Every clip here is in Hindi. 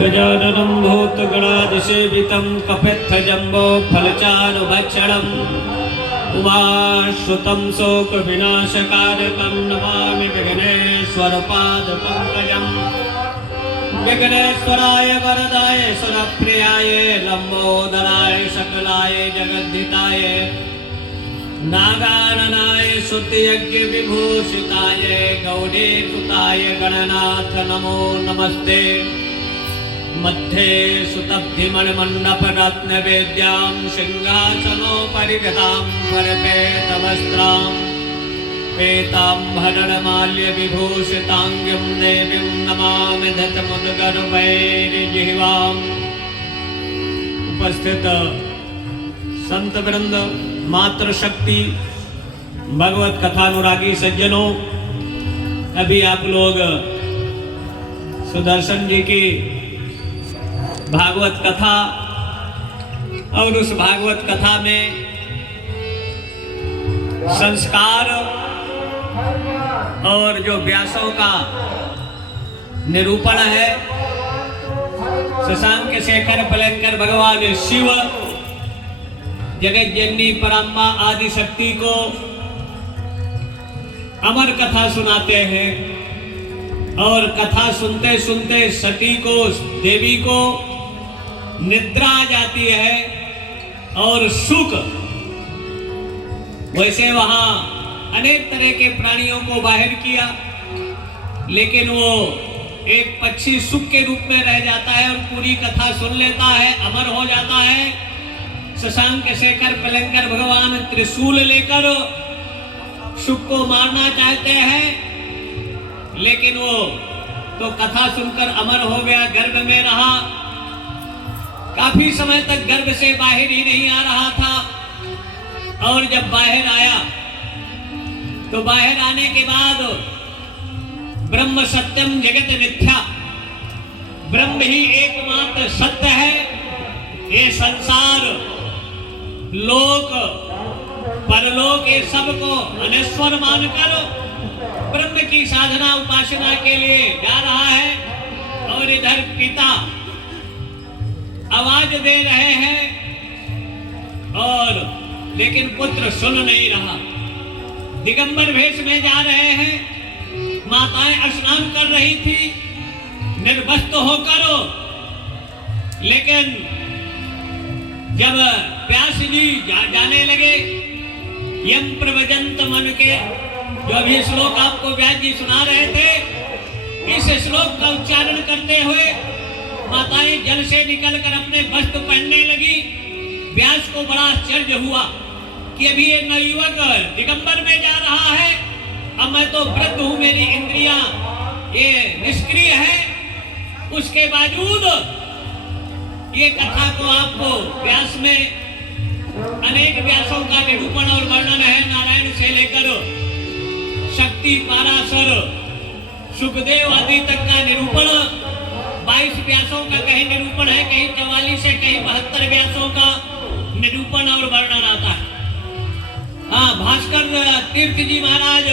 गजाननं भूतगणाधिसेवितं कपित्थजम्बो फलचारुभक्षणम् उमाश्रुतं शोकविनाशकारकं नमामि विघ्नेश्वरपादपङ्कजम्। विघ्नेश्वराय वरदाय सुरप्रियाय लंबोदराय सकलाय जगद्धिताय नागाननाय स्तुतियज्ञ विभूषिताय गौरीसुताय गणनाथ नमो नमस्ते। मध्ये सुतब्धिमणिमण्डपरत्नवेद्यां सिंहासनोपरिगतां परपेतवस्त्रां पीताम्बरमाल्यविभूषिताङ्गीं देवीं नमामि धतमुद्गर्भैर्जिह्वाम्। उपस्थित संत वृंद, मातृशक्ति, भगवत कथानुरागी सज्जनों, अभी आप लोग सुदर्शन जी की भागवत कथा और उस भागवत कथा में संस्कार और जो व्यासों का निरूपण है, शशांक शेखर पलंकर भगवान शिव जगत जननी पराम्बा आदि शक्ति को अमर कथा सुनाते हैं और कथा सुनते सुनते सती को, देवी को निद्रा आ जाती है और सुख। वैसे वहां अनेक तरह के प्राणियों को बाहर किया, लेकिन वो एक पक्षी सुख के रूप में रह जाता है और पूरी कथा सुन लेता है, अमर हो जाता है। शशांक शेखर पलंकर भगवान त्रिशूल लेकर सुख को मारना चाहते हैं, लेकिन वो तो कथा सुनकर अमर हो गया, गर्भ में रहा। काफी समय तक गर्भ से बाहर ही नहीं आ रहा था और जब बाहर आया तो बाहर आने के बाद ब्रह्म सत्यम जगत मिथ्या, ब्रह्म ही एकमात्र सत्य है। ये संसार, लोक, परलोक, ये सबको अनश्वर मानकर ब्रह्म की साधना उपासना के लिए जा रहा है और इधर पिता आवाज दे रहे हैं और लेकिन पुत्र सुन नहीं रहा। दिगंबर वेश में जा रहे हैं, माताएं स्नान कर रही थी निर्वस्त्र होकर, लेकिन जब व्यास जी जाने लगे, यम प्रवजंत मन के, जो अभी श्लोक आपको व्यास जी सुना रहे थे, इस श्लोक का उच्चारण करते हुए माताएं जल से निकलकर अपने वस्त्र पहनने लगी। व्यास को बड़ा आश्चर्य हुआ कि अभी ये नवयुवक दिगंबर में जा रहा है, अब मैं तो वृद्ध हूं, मेरी इंद्रियां ये निष्क्रिय है, उसके बावजूद ये कथा को आपको व्यास में अनेक व्यासों का निरूपण और वर्णन है, नारायण से लेकर शक्ति, पाराशर, सुखदेव आदि तक का निरूपण, 22 व्यासों का कहीं निरूपण है, कहीं 44 है, कहीं 72 व्यासों का निरूपण और वर्णन आता है। हाँ, भास्कर तीर्थ जी महाराज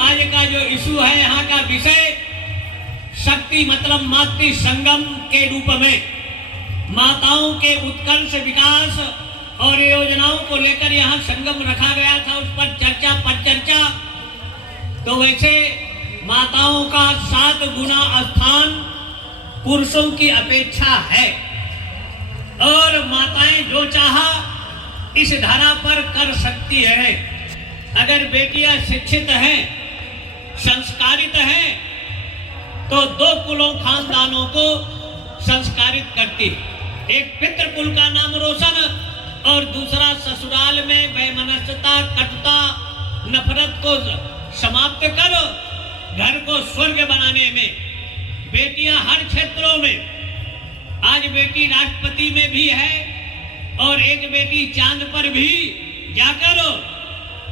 आज का जो इशू है, यहाँ का विषय शक्ति मतलब मातृ संगम के रूप में माताओं के उत्कर्ष, विकास और योजनाओं को लेकर यहाँ संगम रखा गया था, उस पर चर्चा परिचर्चा। तो वैसे माताओं का 7 गुना स्थान पुरुषों की अपेक्षा है और माताएं जो चाहा इस धरा पर कर सकती है। अगर बेटियां शिक्षित हैं, संस्कारित हैं, तो 2 कुलों, खानदानों को संस्कारित करती है। एक पितृ कुल का नाम रोशन और दूसरा ससुराल में वैमनस्यता, कटुता, नफरत को समाप्त कर घर को स्वर्ग बनाने में बेटियां हर क्षेत्रों में, आज बेटी राष्ट्रपति में भी है और एक बेटी चांद पर भी जाकर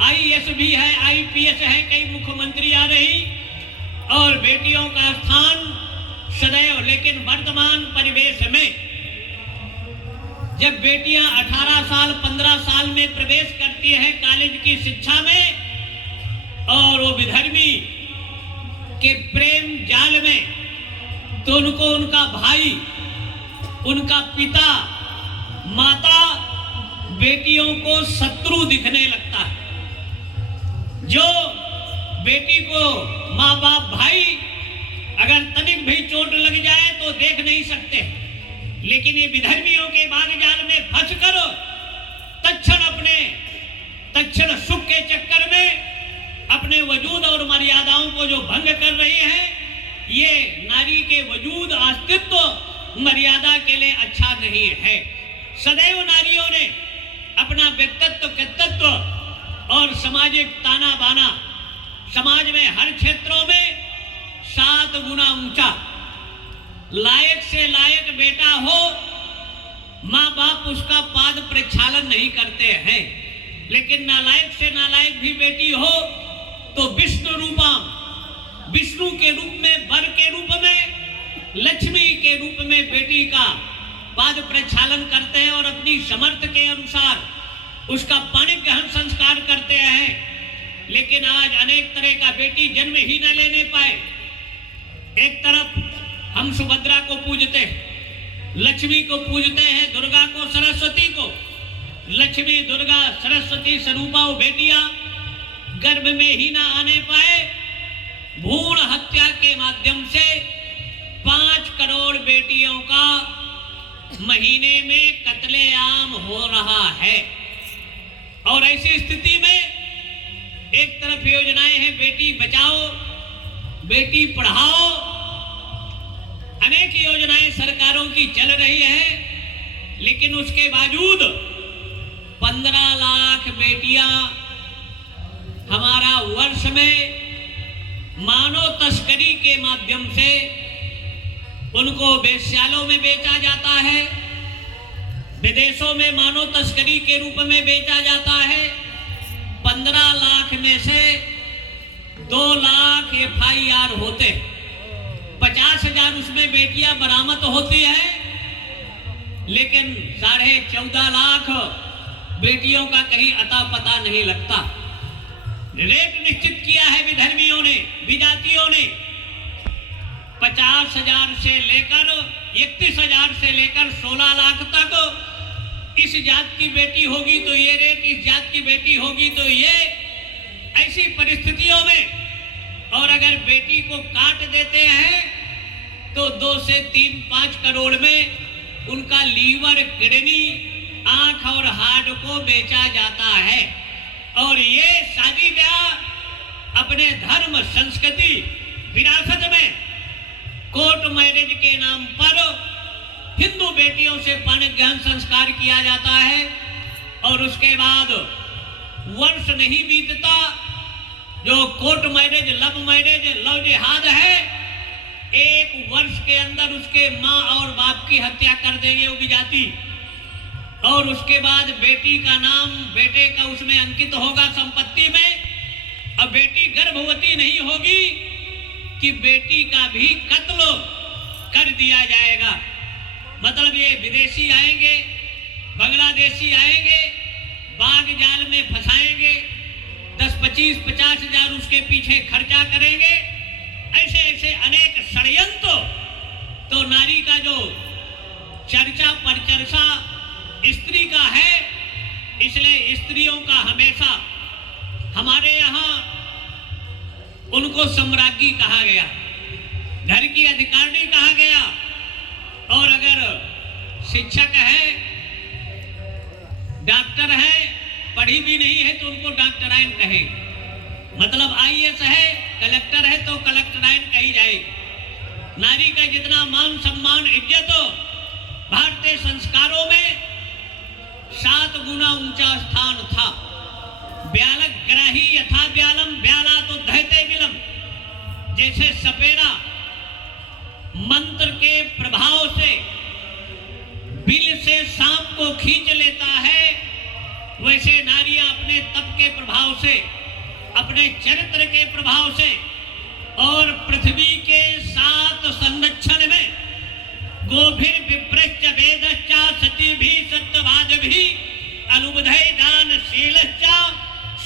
आईएएस भी है, आईपीएस है, कई मुख्यमंत्री आ रही और बेटियों का स्थान सदैव। लेकिन वर्तमान परिवेश में जब बेटियां 18 साल 15 साल में प्रवेश करती हैं कॉलेज की शिक्षा में और वो विधर्मी तो उनको उनका भाई, उनका पिता, माता बेटियों को शत्रु दिखने लगता है। जो बेटी को माँ बाप भाई अगर तनिक भी चोट लग जाए तो देख नहीं सकते, लेकिन ये विधर्मियों के बागजाल में फंस कर तत्क्षण सुख के चक्कर में अपने वजूद और मर्यादाओं को जो भंग कर रही है, ये नारी के वजूद अस्तित्व मर्यादा के लिए अच्छा नहीं है। सदैव नारियों ने अपना व्यक्तित्व कृतित्व और सामाजिक ताना बाना समाज में हर क्षेत्रों में 7 गुना ऊंचा, लायक से लायक बेटा हो, माँ बाप उसका पाद प्रक्षालन नहीं करते हैं, लेकिन नालायक से नालायक भी बेटी हो तो विष्णु रूपम, विष्णु के रूप में, वर के रूप में, लक्ष्मी के रूप में बेटी का पाद प्रक्षालन करते हैं और अपनी समर्थ के अनुसार उसका पाणी ग्रहण संस्कार करते हैं। लेकिन आज अनेक तरह का बेटी जन्म ही न लेने पाए। एक तरफ हम सुभद्रा को पूजते हैं, लक्ष्मी को पूजते हैं, दुर्गा को, सरस्वती को। लक्ष्मी, दुर्गा, सरस्वती स्वरूपा बेटियां गर्भ में ही ना आने पाए, भ्रूण हत्या के माध्यम से 5 करोड़ बेटियों का महीने में कत्लेआम हो रहा है। और ऐसी स्थिति में एक तरफ योजनाएं हैं बेटी बचाओ, बेटी पढ़ाओ, अनेक योजनाएं सरकारों की चल रही है, लेकिन उसके बावजूद 15 लाख बेटियां हमारा वर्ष में मानव तस्करी के माध्यम से उनको वेश्यालयों में बेचा जाता है, विदेशों में मानव तस्करी के रूप में बेचा जाता है। 15 लाख में से 2 लाख FIR होते, 50,000 उसमें बेटियां बरामद होती है, लेकिन 14.5 लाख बेटियों का कहीं अता पता नहीं लगता। रेट निश्चित किया है विधर्मियों ने, विजातियों ने, 50,000 से लेकर 31,000 से लेकर 16 लाख तक। इस जात की बेटी होगी तो ये रेट, इस जात की बेटी होगी तो ये। ऐसी परिस्थितियों में और अगर बेटी को काट देते हैं तो 2 से 3-5 करोड़ में उनका लीवर, किडनी, आंख और हार्ट को बेचा जाता है। और ये शादी ब्याह अपने धर्म, संस्कृति, विरासत में कोर्ट मैरिज के नाम पर हिंदू बेटियों से पाणी ग्रहण संस्कार किया जाता है और उसके बाद वर्ष नहीं बीतता, जो court marriage, love marriage, love जिहाद है, 1 वर्ष के अंदर उसके माँ और बाप की हत्या कर देंगे वो विजाति। और उसके बाद बेटी का नाम बेटे का उसमें अंकित होगा संपत्ति में। अब बेटी गर्भवती नहीं होगी कि बेटी का भी कत्ल कर दिया जाएगा। मतलब ये विदेशी आएंगे, बांग्लादेशी आएंगे, बाग जाल में फंसाएंगे, 10, 25, 50,000 उसके पीछे खर्चा करेंगे। ऐसे ऐसे अनेक षड्यंत्र। तो नारी का जो चर्चा परिचर्चा स्त्री का है, इसलिए स्त्रियों का हमेशा हमारे यहाँ उनको सम्राज्ञी कहा गया, घर की अधिकारिणी कहा गया। और अगर शिक्षक है, डॉक्टर है, पढ़ी भी नहीं है तो उनको डॉक्टराइन कहें। मतलब IAS है, कलेक्टर है तो कलेक्टराइन कही जाएगी। नारी का जितना मान सम्मान, इज्जत भारतीय संस्कारों में 7 गुना ऊंचा स्थान था। ब्यालक ग्राही यथा ब्यालम, ब्याला तो दहते विलम। जैसे सपेरा मंत्र के प्रभाव से बिल से सांप को खींच लेता है, वैसे नारियां अपने तप के प्रभाव से, अपने चरित्र के प्रभाव से और पृथ्वी के 7 संरक्षण में गोभिर विप्रश्च वेदश्च सतीभि सत्यवाजभि अनुबुधै दानशीलश्च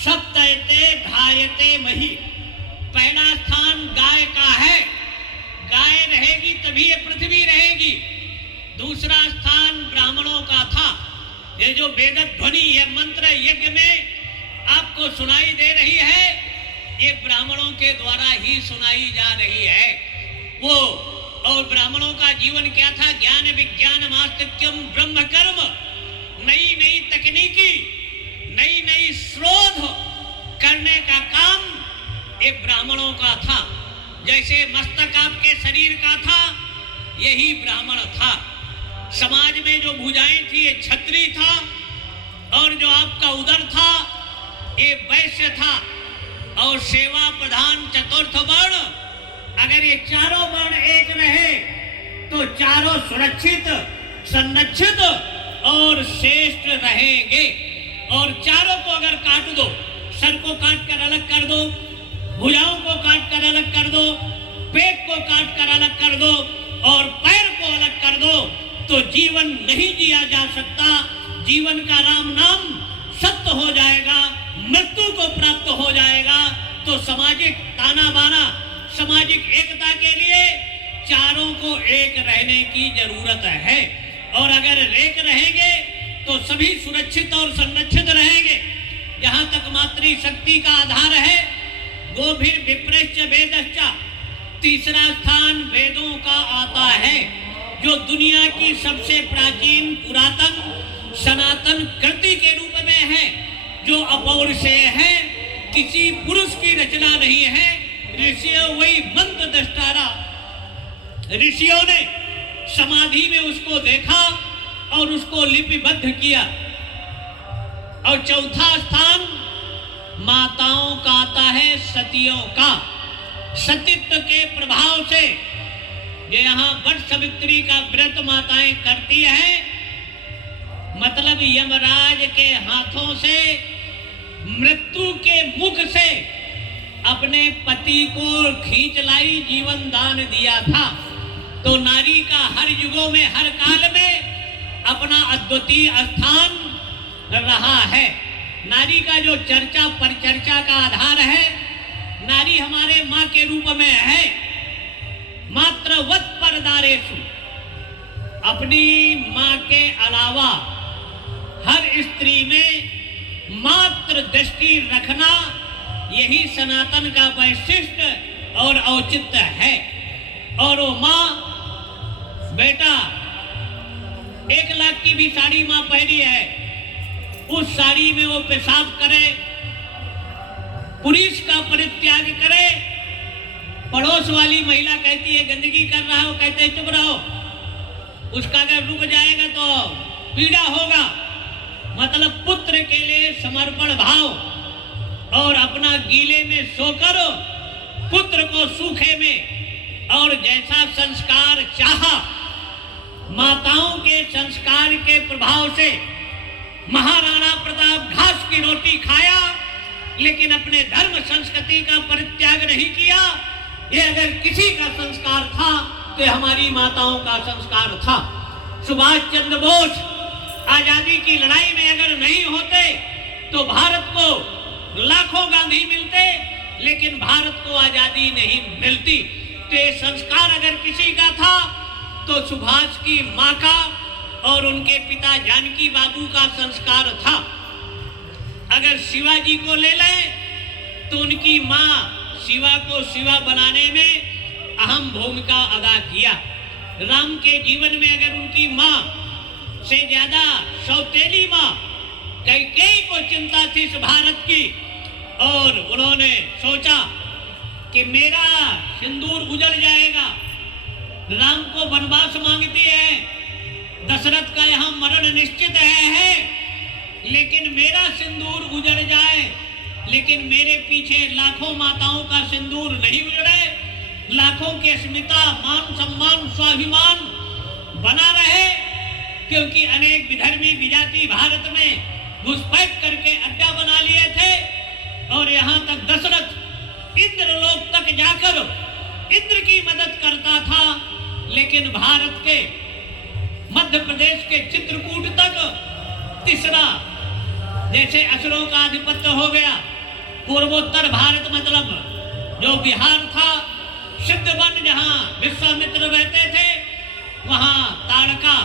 सप्तयते धायते मही। पहला स्थान गाय का है। गाय रहेगी तभी ये ये जो वेद ध्वनि, ये मंत्र यज्ञ में आपको सुनाई दे रही है, ये ब्राह्मणों के द्वारा ही सुनाई जा रही है। वो और ब्राह्मणों का जीवन क्या था? ज्ञान विज्ञान मास्तिक्यम ब्रह्म कर्म, नई नई तकनीकी, नई नई शोध करने का काम ये ब्राह्मणों का था। जैसे मस्तक आपके शरीर का था, यही ब्राह्मण था। समाज में जो भुजाएं थी, ये क्षत्रिय था, और जो आपका उदर था, ये वैश्य था, और सेवा प्रधान चतुर्थ वर्ण। अगर ये चारों वर्ण एक रहे तो चारों सुरक्षित, संरक्षित और श्रेष्ठ रहेंगे। और चारों को अगर काट दो, सर को काट कर अलग कर दो, भुजाओं को काट कर अलग कर दो, पेट को काट कर अलग कर दो, और पैर को अलग कर दो, तो जीवन नहीं जिया जा सकता। जीवन का राम नाम सत्य हो जाएगा, मृत्यु को प्राप्त हो जाएगा। तो सामाजिक ताना बाना, सामाजिक एकता के लिए चारों को एक रहने की जरूरत है। और अगर एक रहेंगे तो सभी सुरक्षित और संरक्षित रहेंगे। जहां तक मातृशक्ति का आधार है, गोभिर विप्रश्च वेदश्च, तीसरा स्थान वेदों का आता है, जो दुनिया की सबसे प्राचीन, पुरातन, सनातन कृति के रूप में है, जो अपौरुषेय है, किसी पुरुष की रचना नहीं है। ऋषियों वही मंत्र दृष्टारा, ऋषियों ने समाधि में उसको देखा और उसको लिपिबद्ध किया। और चौथा स्थान माताओं का आता है, सतियों का। सतीत्व के प्रभाव से ये यहाँ वट सावित्री का व्रत माताएं करती है, मतलब यमराज के हाथों से, मृत्यु के मुख से अपने पति को खींच लाई, जीवन दान दिया था। तो नारी का हर युगों में, हर काल में अपना अद्वितीय स्थान रहा है। नारी का जो चर्चा परिचर्चा का आधार है, नारी हमारे माँ के रूप में है। मातृवत परदारेषु, अपनी माँ के अलावा हर स्त्री में मातृ दृष्टि रखना, यही सनातन का वैशिष्ट और औचित्य है। और वो माँ, बेटा 1 लाख की भी साड़ी माँ पहनी है, उस साड़ी में वो पेशाब करे, पुरुष का परित्याग करे, पड़ोस वाली महिला कहती है गंदगी कर रहा हो, कहते हैं चुप रहो, उसका अगर रुक जाएगा तो पीड़ा होगा। मतलब पुत्र के लिए समर्पण भाव, और अपना गीले में सोकर पुत्र को सूखे में, और जैसा संस्कार चाहा, माताओं के संस्कार के प्रभाव से महाराणा प्रताप घास की रोटी खाया, लेकिन अपने धर्म संस्कृति का परित्याग नहीं किया। ये अगर किसी का संस्कार था तो हमारी माताओं का संस्कार था। सुभाष चंद्र बोस आजादी की लड़ाई में अगर नहीं होते तो भारत को लाखों गांधी मिलते, लेकिन भारत को आजादी नहीं मिलती। तो ये संस्कार अगर किसी का था तो सुभाष की माँ का और उनके पिता जानकी बाबू का संस्कार था। अगर शिवाजी को ले लें तो उनकी माँ शिवा को शिवा बनाने में अहम भूमिका अदा किया। राम के जीवन में अगर उनकी माँ से ज्यादा सौतेली माँ कैकेयी को चिंता थी इस भारत की, और उन्होंने सोचा कि मेरा सिंदूर उजड़ जाएगा। राम को वनवास मांगती है, दशरथ का यहाँ मरण निश्चित है, लेकिन मेरा सिंदूर उजड़ जाए, लेकिन मेरे पीछे लाखों माताओं का सिंदूर नहीं उजड़े, लाखों की अस्मिता, मान सम्मान, स्वाभिमान बना रहे। क्योंकि अनेक विधर्मी विजाति भारत में घुसपैठ करके अड्डा बना लिए थे, और यहाँ तक दशरथ इंद्रलोक तक जाकर इंद्र की मदद करता था, लेकिन भारत के मध्य प्रदेश के चित्रकूट तक तीसरा, जैसे असुरों का आधिपत्य हो गया। पूर्वोत्तर भारत मतलब जो बिहार था, सिद्धवन जहाँ विश्वामित्र रहते थे, वहाँ ताड़का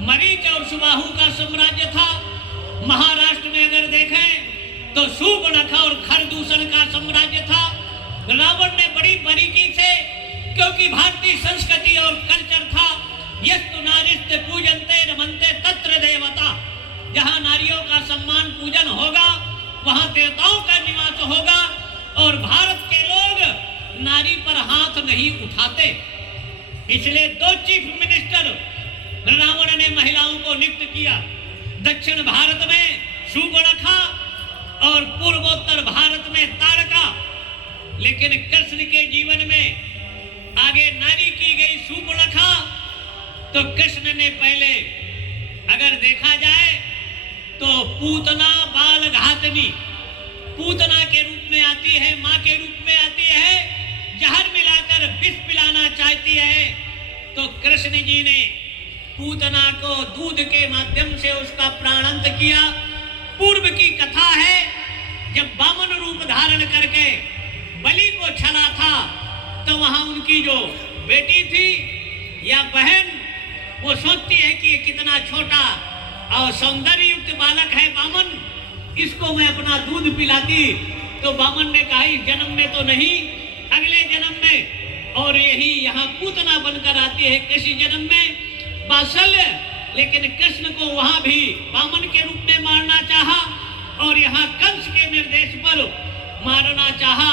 मरीच और सुबाहु का साम्राज्य था। महाराष्ट्र में अगर देखें तो शूर्पणखा और खरदूषण का साम्राज्य था। रावण ने बड़ी बारीकी से, क्योंकि भारतीय संस्कृति और कल्चर था, यस्तु नारीस्ते पूजन्ते रमन्ते तत्र देवता, जहां नारियों का सम्मान पूजन होगा वहां देवताओं का निवास होगा। और भारत के लोग नारी पर हाथ नहीं उठाते, इसलिए 2 चीफ मिनिस्टर रावण ने महिलाओं को नियुक्त किया। दक्षिण भारत में शूर्पणखा और पूर्वोत्तर भारत में ताड़का। लेकिन कृष्ण के जीवन में आगे नारी की गई शूर्पणखा, तो कृष्ण ने पहले अगर देखा जाए तो पूतना बाल घातनी, पूतना के रूप में आती है, मां के रूप में आती है, जहर मिलाकर विष पिलाना चाहती है। तो कृष्ण जी ने पूतना को दूध के माध्यम से उसका प्राणांत किया। पूर्व की कथा है, जब वामन रूप धारण करके बलि को छला था, तो वहां उनकी जो बेटी थी या बहन, वो सोचती है कि ये कितना छोटा और सौंदर्य युक्त बालक है वामन, इसको मैं अपना दूध पिलाती। तो वामन ने कहा इस जन्म में तो नहीं, अगले जन्म में, और यही यहाँ पूतना बनकर आती है किसी जन्म में वात्सल्य। लेकिन कृष्ण को वहां भी वामन के रूप में मारना चाहा और यहाँ कंस के निर्देश पर मारना चाहा।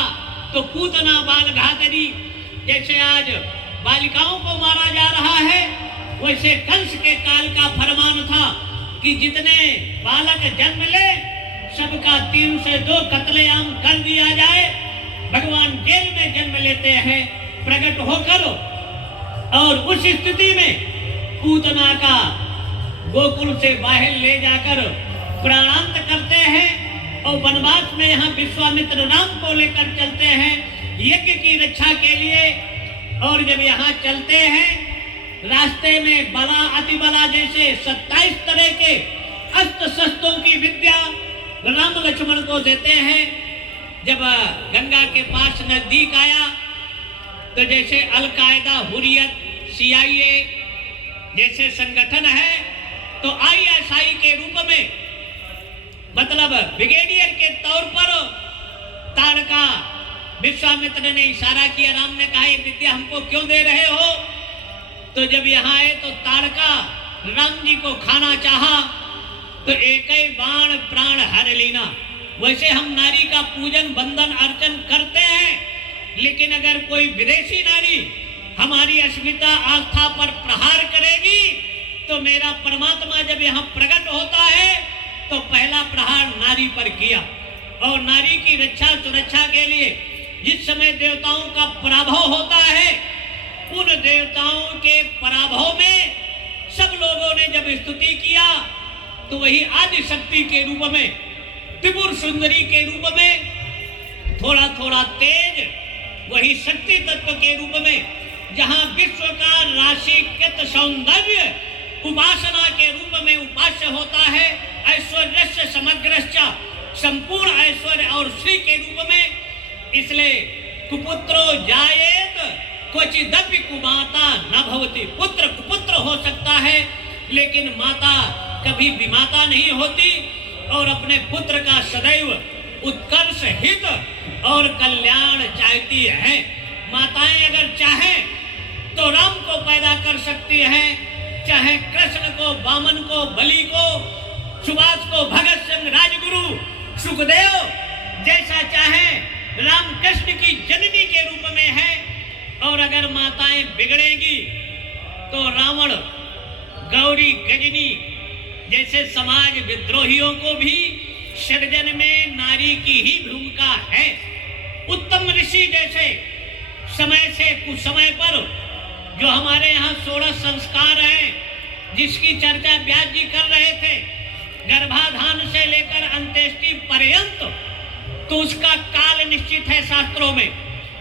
तो पूतना बाल घातनी, जैसे आज बालिकाओं को मारा जा रहा है, वैसे कंस के काल का फरमान था कि जितने बालक जन्म ले सबका 3 से 2 कत्लेआम कर दिया जाए। भगवान जेल में जन्म लेते हैं प्रकट होकर, और उस स्थिति में पूतना का गोकुल से बाहर ले जाकर प्राणांत करते हैं और वनवास में यहाँ विश्वामित्र राम को लेकर चलते हैं यज्ञ की रक्षा के लिए। और जब यहाँ चलते हैं, रास्ते में बला अति बला जैसे 27 तरह के अस्त्र शस्त्रों की विद्या राम लक्ष्मण को देते हैं। जब गंगा के पास नजदीक आया, तो जैसे अलकायदा, हुर्रियत, CIA जैसे संगठन है, तो ISI के रूप में, मतलब ब्रिगेडियर के तौर पर ताड़का, विश्वामित्र ने इशारा किया। राम ने कहा ये विद्या हमको क्यों दे रहे हो? तो जब यहाँ आए तो ताड़का राम जी को खाना चाहा, तो एक ही बाण प्राण हर लीना। वैसे हम नारी का पूजन बंधन अर्चन करते हैं, लेकिन अगर कोई विदेशी नारी हमारी अस्मिता आस्था पर प्रहार करेगी, तो मेरा परमात्मा जब यहाँ प्रकट होता है तो पहला प्रहार नारी पर किया। और नारी की रक्षा सुरक्षा के लिए जिस समय देवताओं का पराभव होता है, उन देवताओं के पराभव में सब लोगों ने जब स्तुति किया, तो वही आदि शक्ति के रूप में, त्रिपुर सुंदरी के रूप में, थोड़ा थोड़ा तेज वही शक्ति तत्व के रूप में, जहां विश्व का राशिकृत सौंदर्य उपासना के रूप में उपास्य होता है, ऐश्वर्य समग्रश्च, संपूर्ण ऐश्वर्य और श्री के रूप में। इसलिए कुपुत्रो जायेत क्वचिदपि कुमाता न भवति। पुत्र कुपुत्र हो सकता है, लेकिन माता कभी विमाता नहीं होती, और अपने पुत्र का सदैव उत्कर्ष, हित और कल्याण चाहती है। माताएं अगर चाहें तो राम को पैदा कर सकती हैं, चाहे कृष्ण को, वामन को, बलि को, सुभाष को, भगत सिंह, राजगुरु, सुखदेव, जैसा चाहे राम कृष्ण की जननी के रूप में है। और अगर माताएं बिगड़ेगी तो रावण, गौरी, गजनी जैसे समाज विद्रोहियों को भी सृजन में नारी की ही भूमिका है। उत्तम ऋषि जैसे समय से कुछ समय पर जो हमारे यहाँ 16 संस्कार हैं, जिसकी चर्चा व्यास जी कर रहे थे, गर्भाधान से लेकर अंत्येष्टि पर्यंत, तो उसका काल निश्चित है शास्त्रों में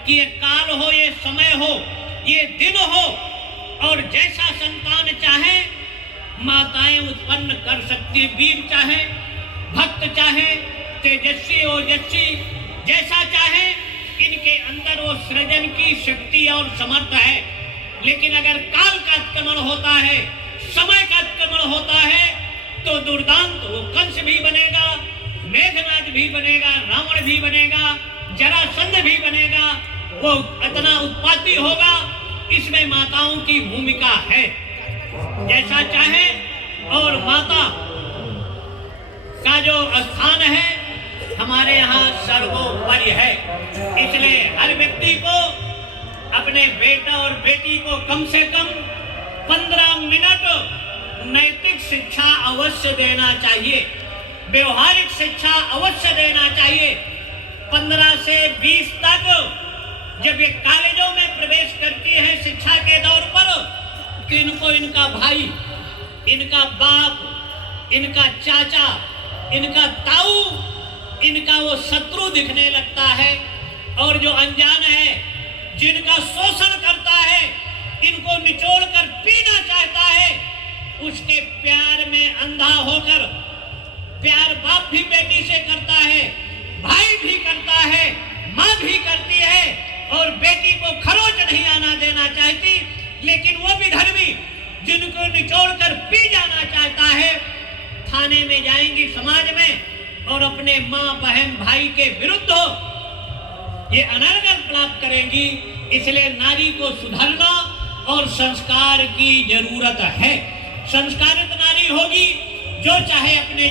कि ये काल हो, ये समय हो, ये दिन हो, और जैसा संतान चाहे माताएं उत्पन्न कर सकती है। वीर चाहे, भक्त चाहे, तेजस्वी ओजस्वी, जैसा चाहे इनके अंदर वो सृजन की शक्ति और समर्थ है। लेकिन अगर काल का आक्रमण होता है, समय का अतिक्रमण होता है तो दुर्दांत वो कंस भी बनेगा, मेघनाद भी बनेगा, रावण भी बनेगा, जरासंध भी बनेगा, वो इतना उत्पाती होगा। इसमें माताओं की भूमिका है, जैसा चाहे। और माता का जो स्थान है हमारे यहाँ सर्वोपरि है, इसलिए हर व्यक्ति को अपने बेटा और बेटी को कम से कम 15 मिनट नैतिक शिक्षा अवश्य देना चाहिए, व्यवहारिक शिक्षा अवश्य देना चाहिए। 15 से 20 तक जब ये कॉलेजों में प्रवेश करती है शिक्षा के दौर पर, कि इनको इनका भाई, इनका बाप, इनका चाचा, इनका ताऊ, इनका वो शत्रु दिखने लगता है। और जो अनजान है, जिनका शोषण करता है, इनको निचोड़ कर पीना चाहता है, उसके प्यार में अंधा होकर, प्यार बाप भी बेटी से करता है, भाई भी करता है, माँ भी करती है, और बेटी को खरोच नहीं आना देना चाहती। लेकिन वो भी धर्मी जिनको निचोड़ कर पी जाना चाहता है, थाने में जाएंगी समाज में और अपने माँ बहन भाई के विरुद्ध ये अनर्गल प्राप्त करेंगी। इसलिए नारी को सुधरना और संस्कार की जरूरत है। संस्कारित नारी होगी जो चाहे अपने